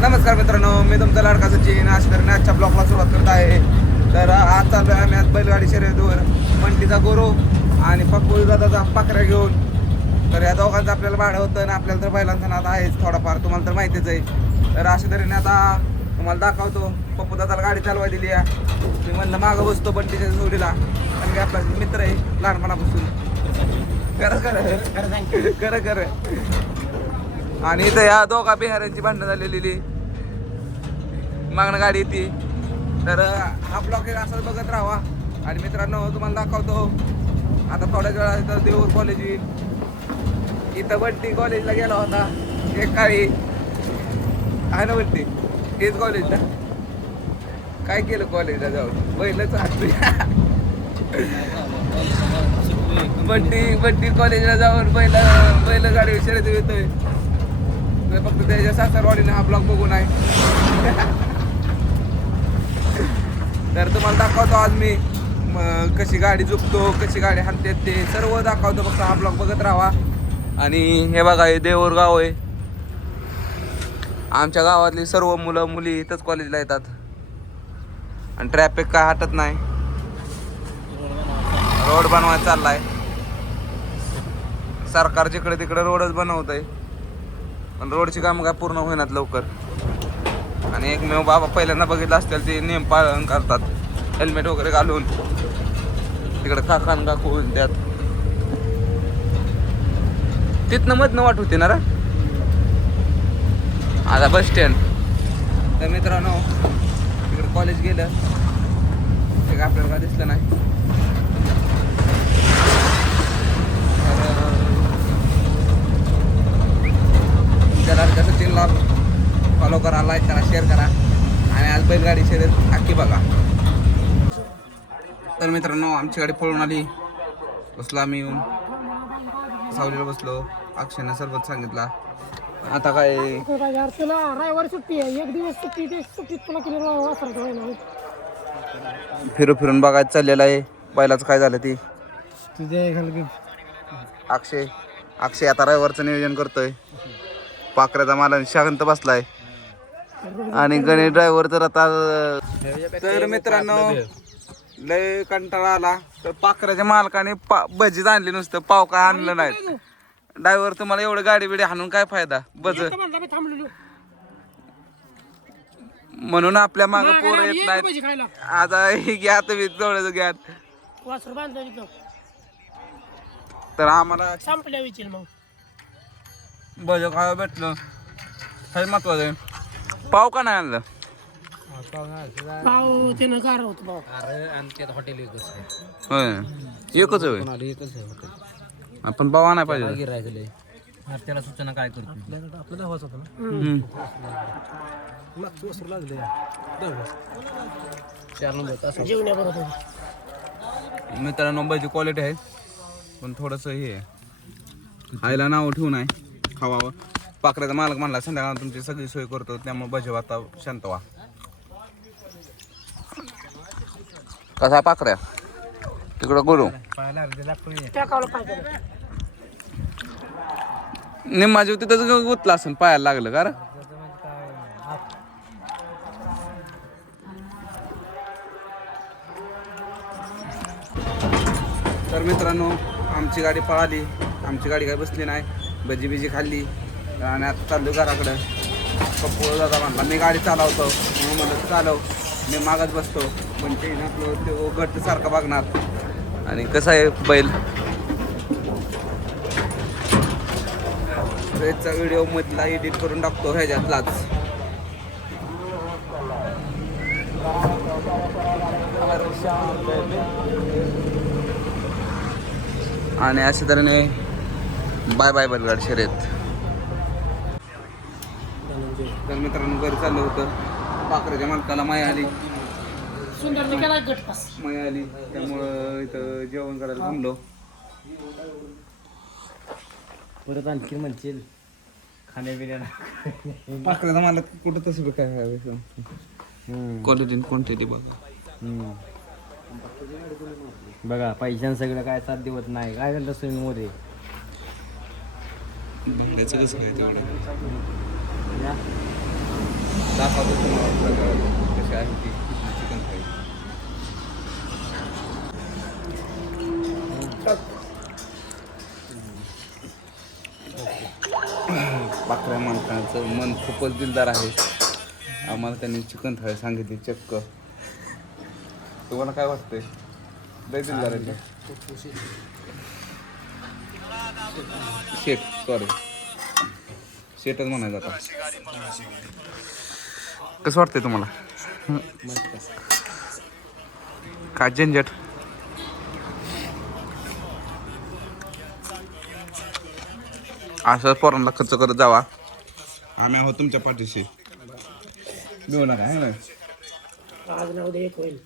नमस्कार मित्रांनो, मी तुमचा लाडका सचिन. अशा तऱ्हेने आजच्या ब्लॉगला सुरुवात करत आहे. तर आज चाललो आहे आम्ही आज बैलगाडी शर्यतीवर. मंटीचा गोरो आणि पप्पू दादाचा पाखऱ्या घेऊन. तर या दोघांचं आपल्याला भाडं होतं आणि आपल्याला तर बैलांचा नाद आहेच थोडाफार, तुम्हाला तर माहितीच आहे. तर अशा तऱ्हेने आता तुम्हाला दाखवतो. पप्पू दादाला गाडी चालवाय दिली आहे. मी म्हणलं मागं बसतो बंटीच्या जोडीला, कारण की आपला मित्र आहे लहानपणापासून. खरं खरं. आणि इथं या दोघा बिहाऱ्यांची भांडणं झालेली मागणं गाडी येते. तर हा ब्लॉग एक असाच बघत राहावा. आणि मित्रांनो तुम्हाला दाखवतो आता थोड्याच वेळा इथं देऊर कॉलेज येईल. इथं बंटी कॉलेजला गेला होता एक काळी, आहे ना बंटी? तेच कॉलेजला काय केलं कॉलेजला जाऊन पहिलंच बंटी कॉलेजला जाऊन पहिलं गाडी शर्यत येतोय. फक्त त्याच्या सासरवाडीने हा ब्लॉग बघून आहे. तर तुम्हाला दाखवतो आज मी कशी गाडी झुकतो, कशी गाडी हाणते, ते सर्व दाखवतो. फक्त हा ब्लॉग बघत राहावा. आणि हे बघा, हे देऊर गाव आहे. आमच्या गावातली सर्व मुलं मुली इथंच कॉलेजला येतात. आणि ट्रॅफिक काय हटत नाही. रोड बनवायला चाललाय सरकार. जिकडे तिकडे रोडच बनवत आहे, पण रोडची कामं काय पूर्ण होईनात लवकर. आणि एकमेव बाबा पहिल्यांदा बघितलं असतील ते नियम पालन करतात, हेल्मेट वगैरे घालून. तिकडे काकान काकू त्यात तिथनं मधनं वाट होती ना रे आता बस स्टँड. तर मित्रांनो तिकडे कॉलेज गेलं ते काय आपल्याला काय दिसलं नाही. लाडका सचिनला फॉलो करा, लाईक करा, शेअर करा. आणि आज बैलगाडी शर्यत अख्खी बघा. तर मित्रांनो आमची गाडी पळून आली. बसलो आम्ही येऊन सावलीला बसलो. अक्षयने सरबत सांगितला. आता काय सुट्टी आहे, एक दिवस सुट्टीत तुला फिरून बघायचं चाललेलं आहे. बैलाचं काय झालं ती अक्षय आता रविवारचं नियोजन करतोय. पाखऱ्याचा माला शांत बसलाय आणि गणेश ड्रायव्हर तर आता. तर मित्रांनो लय कंटाळा आला. तर पाखऱ्याच्या मालकाने भजीच आणली, नुसतं पाव काय आणलं नाही. ड्रायव्हर तुम्हाला एवढं गाडी बिडी हाणून काय फायदा, बज म्हणून आपल्या माग पोरं येत नाहीत. आता घ्या तुम्ही जवळच घ्या. तर आम्हाला संपल्या विचार मग भज खायला भेटलं हे महत्वाचं आहे. पाव का नाही आणलं? पाव त्यानं गार होतं पाव. हॉटेल एकच आहे. होय एकच आहे. आपण पाव आणाय पाहिजे. त्याला सूचना काय करतो मित्रांनो भजी क्वालिटी आहे, पण थोडस हे आहे. खायला नाव ठेवून आहे खावावं. पाखऱ्याचा मालक म्हणला संध्याकाळ तुमची सगळी सोय करतो, त्यामुळे भजी आता शांत व्हा. कसा पाखऱ्या तिकडं गुरु निम्मा जीव तिथंच गुतला असेल, पायाला लागलं का रे? तर मित्रांनो आमची गाडी पळाली. आमची गाडी काय बसली नाही. भजी बिजी खाल्ली आणि आता चाललो घराकडं. पप्पू दादा म्हणला मी गाडी चालवतो, म्हणून म्हणलं चालव, मी मागच बसतो. पण ते आपलं ते गट सारखं बघणार. आणि कसं आहे बैल रेसचा व्हिडिओ मधला एडिट करून टाकतो ह्याच्यातलाच. आणि अशा तऱ्हेने बाय बाय बैलगाडी शर्यत. तर मित्रांनो घरी चाललं होतं. पाखऱ्याच्या मालकाला माया आली, माया आली, त्यामुळं इथं जेवण करायला थांबलो. परत आणखी म्हणशील खाण्यापिण्याला पाखऱ्याचा मालक कुठं तसं काय क्वालिटी बघा. बघा पैशान सगळं काय साथ देवत नाही. काय झालं स्विमिंग मध्ये कसं काय तेवढं दाखवतो तुम्हाला सगळं कशी आहे ती चिकन थाळी. पाकऱ्या मालकाचं मन खूपच दिलदार आहे. आम्हाला त्यांनी चिकन थाळी सांगितली चक्क. तुम्हाला काय वाटतंय? लय दिलदार आहे ते. शेट सॉरी शेटच म्हणायचं आता. कसं वाटतंय तुम्हाला? काय झंझट? असं पोरांना खर्च करत जावा. आम्ही आहोत तुमच्या पाठीशी. मिळू नका है ना. आज ना उद्या एक होईल.